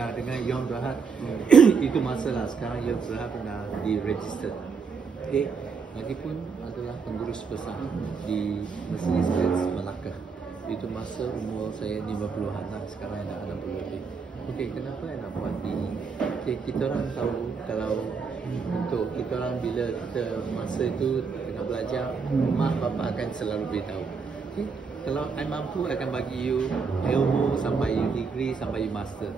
nikah dengan Yong Berhad. Itu masalah sekarang Yong Berhad pernah di-register. Okay. Lagipun adalah pengurus besar di Mercedes-Benz Melaka. Itu masa umur saya 50-an lah, sekarang dah 60 lebih. Okey, kenapa saya nak buat ini? Okay, kita orang tahu kalau untuk kita orang bila kita masa itu tengah belajar, mak bapa akan selalu beritahu. Okay, kalau I mampu akan bagi you ilmu sampai you degree sampai you master.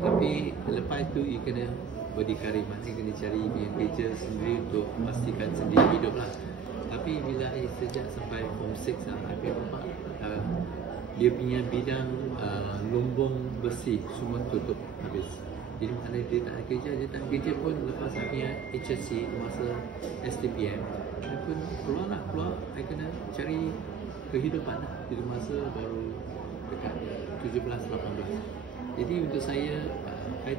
Tapi lepas itu you kena berdikari, maknanya kena cari kerja sendiri untuk memastikan sendiri hidup lah. Tapi bila sejak sampai form 6 lah, I nampak dia punya bidang lumbung besi semua tutup habis. Jadi maknanya dia tak ada kerja, dia tak ada kerja pun lepas saya punya HSC masa STPM, saya pun keluar, saya kena cari kehidupan lah. Itu masa baru dekat 17-18. Jadi untuk saya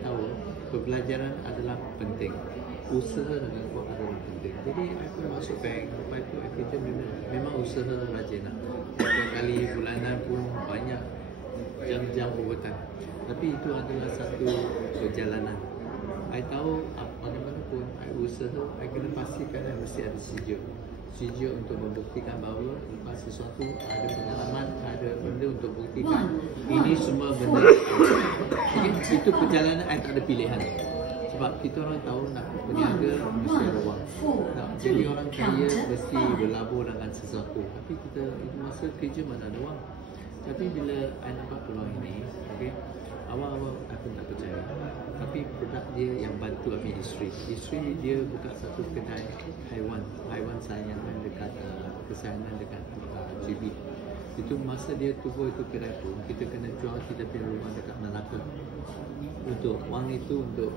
tahu pembelajaran adalah penting, usaha dengan kuat adalah penting. Jadi aku masuk bank, lepas itu aku kerja memang usaha rajin lah. Setiap kali bulanan pun banyak jam-jam overtime. Tapi itu adalah satu perjalanan. I tahu bagaimanapun I usaha, I kena pastikan I mesti ada sijil untuk membuktikan bahawa lepas sesuatu ada pengalaman, ada benda untuk buktikan ini semua benda. Okay, itu perjalanan I tak ada pilihan. Sebab kita orang tahu nak berniaga mesti ada wang. Nak jadi orang kaya mesti berlabur dengan sesuatu. Tapi kita itu masa kerja mana ada wang. Tapi bila I nampak peluang ini, okay, awal-awal aku tak percaya. Tapi produk dia yang bantu aku isteri dia buka satu kedai haiwan sayangan dekat kesayangan dekat JB. Itu masa dia tubuh itu kedai pun kita kena jual kita punya rumah dekat Melaka. Untuk wang itu untuk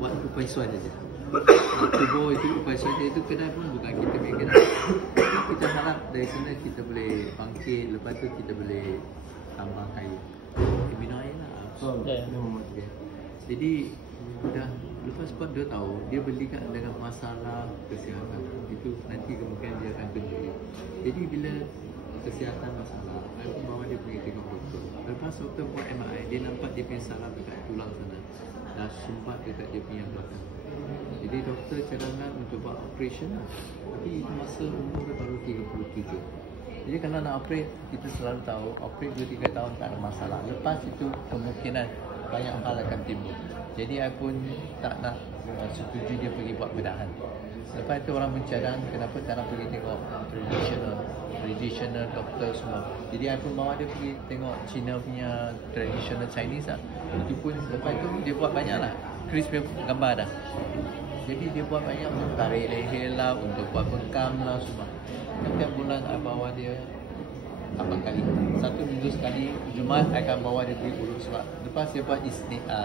buat upai suai saja. Tubuh itu upai suai itu kedai pun bukan kita punya kedai. Kita harap dari sana kita boleh bangkit, lepas tu kita boleh tambah kayu. Minum air lah. Okay. Jadi dah lepas 2 tahun dia belikan dengan masalah kesihatan. Itu nanti kemungkinan dia akan tunjuk. Jadi bila kesihatan masalah, saya pun bawa dia pergi tengok doktor. Lepas doktor buat MRI, dia nampak dia punya saraf dekat tulang sana dah sumbat dekat dia punya belakang. Jadi doktor cadangkan untuk buat operation lah. Tapi itu masa umur dia baru 37. Jadi kalau nak operate, kita selalu tahu operate 2-3 tahun tak ada masalah. Lepas itu kemungkinan banyak hal akan timbul. Jadi saya pun tak nak setuju dia pergi buat bedahan. Lepas itu orang mencadang kenapa tak nak pergi tengok traditional doktor semua. Jadi saya pun bawa dia pergi tengok Cina punya traditional Chinese lah. Itu pun lepas itu dia buat banyak lah. Chris punya gambar dah. Jadi dia buat banyak untuk tarik leher lah, untuk buat bekam lah semua. Setiap bulan saya bawa dia 8 kali. 1 minggu sekali, Jumaat saya akan bawa dia pergi urus sebab lepas dia buat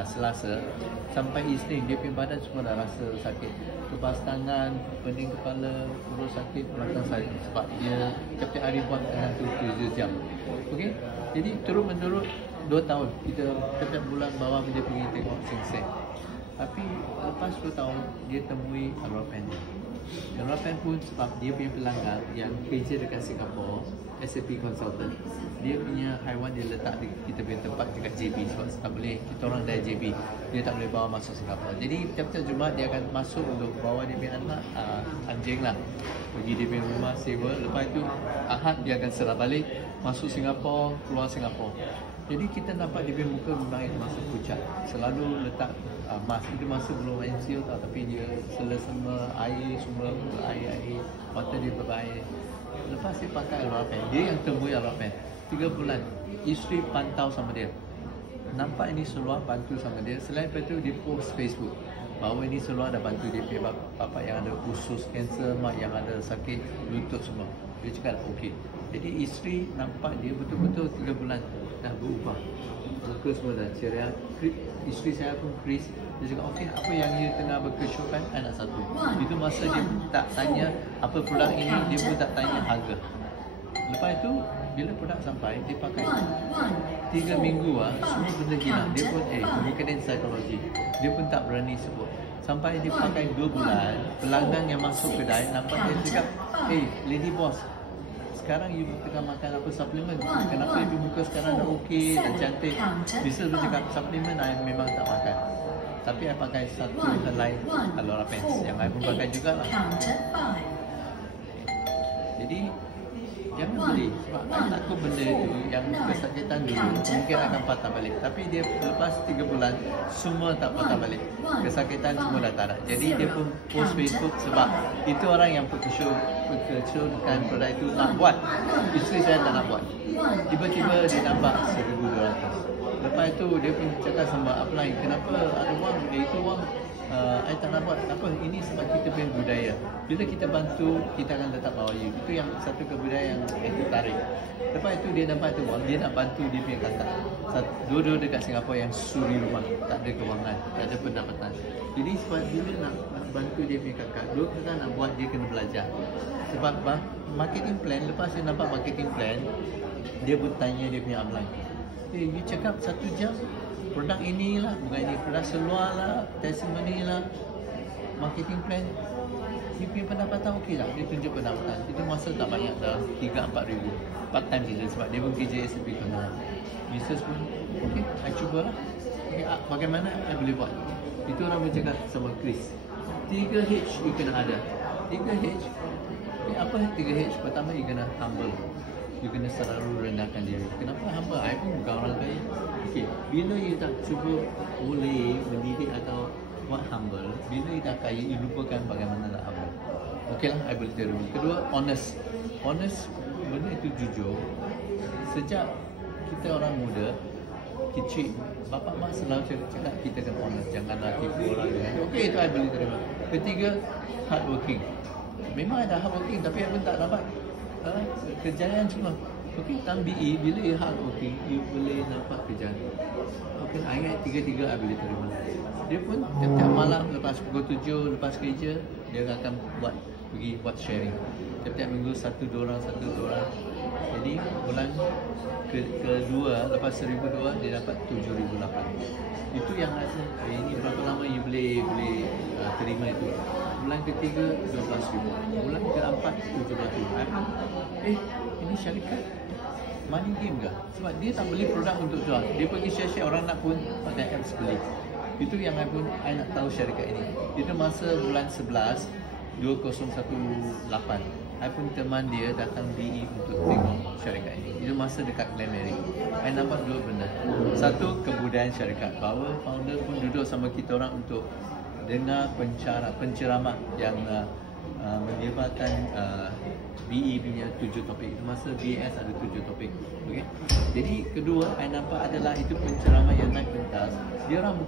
Selasa sampai Isnin dia punya badan semua dah rasa sakit. Kebas tangan, pening kepala, urus sakit, belakang sakit sebab dia setiap hari buat dengan 7 jam. Okey. Jadi turut menurut 2 tahun kita setiap bulan bawa dia pergi tengok Seng. Tapi lepas 2 tahun dia temui arwah pen. Arwah pen pun sebab dia punya pelanggan yang kerja dekat Singapura, SAP consultant. Dia punya haiwan dia letak di kita punya tempat dekat JB sebab tak boleh kita orang dari JB. Dia tak boleh bawa masuk Singapura. Jadi tiap-tiap Jumaat dia akan masuk untuk bawa dia punya anak anjing lah. Pergi dia punya rumah sewa. Lepas itu Ahad dia akan serah balik masuk Singapura, keluar Singapura. Jadi kita nampak dia punya muka memang itu masa pucat. Selalu letak mask. Itu masa belum NCO tau, tapi dia semua air semua air mata dia berair. Lepas dia pakai Alwapen, dia yang temui Alwapen 3 bulan. Isteri pantau sama dia, nampak ini seluar bantu sama dia. Selain itu dia post Facebook bahawa ini seluar dah bantu dia punya bapak yang ada usus kanser, mak yang ada sakit lutut semua. Dia cakap okey. Jadi isteri nampak dia betul-betul 3 bulan dah berubah. Muka semua dah ceria. Isteri saya pun Chris, dia cakap okey, apa yang you tengah berkesyukan, anak satu. Itu masa dia tak tanya apa produk ini, dia pun tak tanya harga. Lepas itu bila produk sampai dia pakai 3 minggu semua benda hilang. Dia pun kemungkinan psikologi. Dia pun tak berani sebut. Sampai dia pakai 2 bulan, pelanggan yang masuk kedai nampak dia cakap, lady boss, sekarang you tengah makan apa suplemen? Kenapa you muka sekarang dah okey, dah cantik? Bisa dia cakap suplemen I memang tak makan. tapi I pakai satu helai Alora pants yang I pun pakai juga lah. Jadi jangan beli sebab I takut benda itu yang kesakitan dulu mungkin akan patah balik, tapi dia lepas 3 bulan semua tak patah balik, kesakitan semua dah tak ada. Jadi dia pun post Facebook sebab itu orang yang perkecukan produk itu nak buat, isteri saya tak nak buat, tiba-tiba dia nampak 1,200. Lepas itu dia pun cakap sama upline, kenapa ada wang, itu wang I tak nak buat. Apa? Ini sebab kita punya budaya. Bila kita bantu, kita akan tetap bawa you. Itu yang satu kebudayaan yang tertarik. Lepas itu dia dapat tu wang, dia nak bantu dia punya kakak. Dua-dua dekat Singapura yang suri rumah, tak ada kewangan, tak ada pendapatan. Jadi sebab bila nak bantu dia punya kakak, dua kakak nak buat, dia kena belajar. Sebab marketing plan, lepas dia nampak marketing plan, dia bertanya dia punya upline. You cakap 1 jam produk inilah, bukan ini produk seluar lah, testimoni lah, marketing plan, dia punya pendapatan okey lah, dia tunjuk pendapatan. Itu masa tak banyak dah, 3-4 ribu part time saja sebab dia pun kerja SAP kena. Business pun okey, I cubalah. Okay, bagaimana I boleh buat? Itu orang bercakap sama Chris, 3H you kena ada. 3H, okay, apa 3H? Pertama, you kena humble. You kena selalu rendahkan diri. Kenapa humble? I pun bukan orang kaya. Okay, bila you tak cuba boleh mendidik atau buat humble, bila you tak kaya, you lupakan bagaimana nak humble. Okey lah, I boleh terima. Kedua, honest. Honest, benda itu jujur. Sejak kita orang muda, kecil, bapak mak selalu cakap kita kena honest, janganlah tipu orang. Okey, itu I boleh terima. Ketiga, hard working. Memang ada hard working, tapi I pun tak dapat kejayaan semua. Okey, time BE, bila you hard working, you boleh nampak kejayaan. Okey, I ingat 3-3 I boleh terima. Dia pun tiap malam lepas pukul 7, lepas kerja, dia akan pergi buat sharing. Tiap-tiap minggu 1-2 orang. Jadi bulan kedua, lepas 1,002, dia dapat 7,800. Itu yang rasa, ini berapa lama you boleh terima itu. Bulan ketiga 12,000, bulan keempat 17,000. Ini syarikat money game ke? Sebab dia tak beli produk untuk jual, dia pergi share orang nak pun pakai apps beli. Itu yang I nak tahu syarikat ini. Itu masa bulan 11 2018, I pun teman dia datang BE untuk tengok syarikat ini. Itu masa dekat Glenmarie. I nampak dua benda. Satu, kebudayaan syarikat, bahawa founder pun duduk sama kita orang untuk dengar penceramah yang menyebabkan BE punya 7 topik. Masa BS ada 7 topik. Okay? Jadi kedua, I nampak adalah itu penceramah yang naik pentas. Dia orang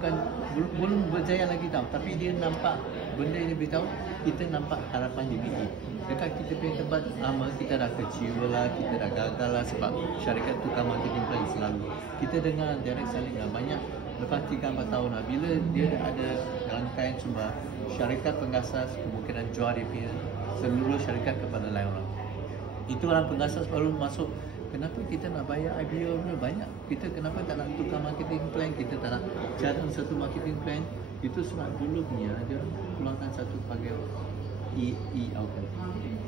belum berjaya lagi tahu, tapi dia nampak benda ini beritahu, kita nampak harapan di BE. Dekat kita punya tempat lama, kita dah kecewa lah, kita dah gagal lah sebab syarikat tukar marketing plan selalu. Kita dengar direct selling lah banyak. Lepas 3-4 tahun lah, bila dia ada rangkaian semua, syarikat pengasas kemungkinan jual dia punya seluruh syarikat kepada lain orang. Itu orang pengasas baru masuk. Kenapa kita nak bayar IPO banyak? Kita kenapa tak nak tukar marketing plan? Kita tak nak cadang satu marketing plan? Itu sebab dulu punya dia keluarkan satu pakai outcome.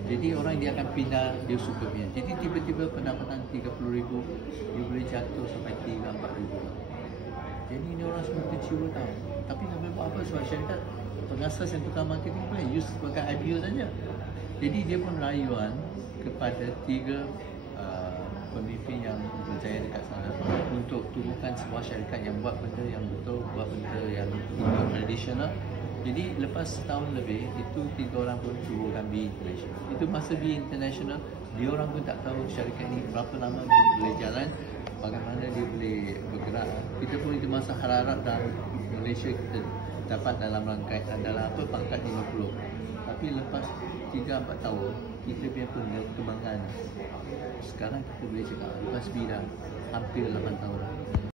Jadi orang dia akan pindah, dia suka punya. Jadi tiba-tiba pendapatan 30,000, dia boleh jatuh sampai 3-4,000. Jadi ini orang semua kecewa tahu. Tapi tak boleh buat apa sebab syarikat pengasas yang tukar marketing plan use sebagai IPO saja. Jadi dia pun rayuan kepada 3 pemimpin yang berjaya dekat sana untuk turunkan sebuah syarikat yang buat benda yang betul, buat benda yang tradisional. Jadi lepas setahun lebih, itu 3 orang pun turunkan BE International. Itu masa BE International, dia orang pun tak tahu syarikat ni berapa lama dia boleh jalan, bagaimana dia boleh bergerak. Kita pun itu masa harap-harap dalam Malaysia kita dapat dalam rangkaian dalam pangkat 50. Tapi lepas 3-4 tahun, kita punya perkembangan sekarang kita boleh cakap lepas BE dah hampir 8 tahun.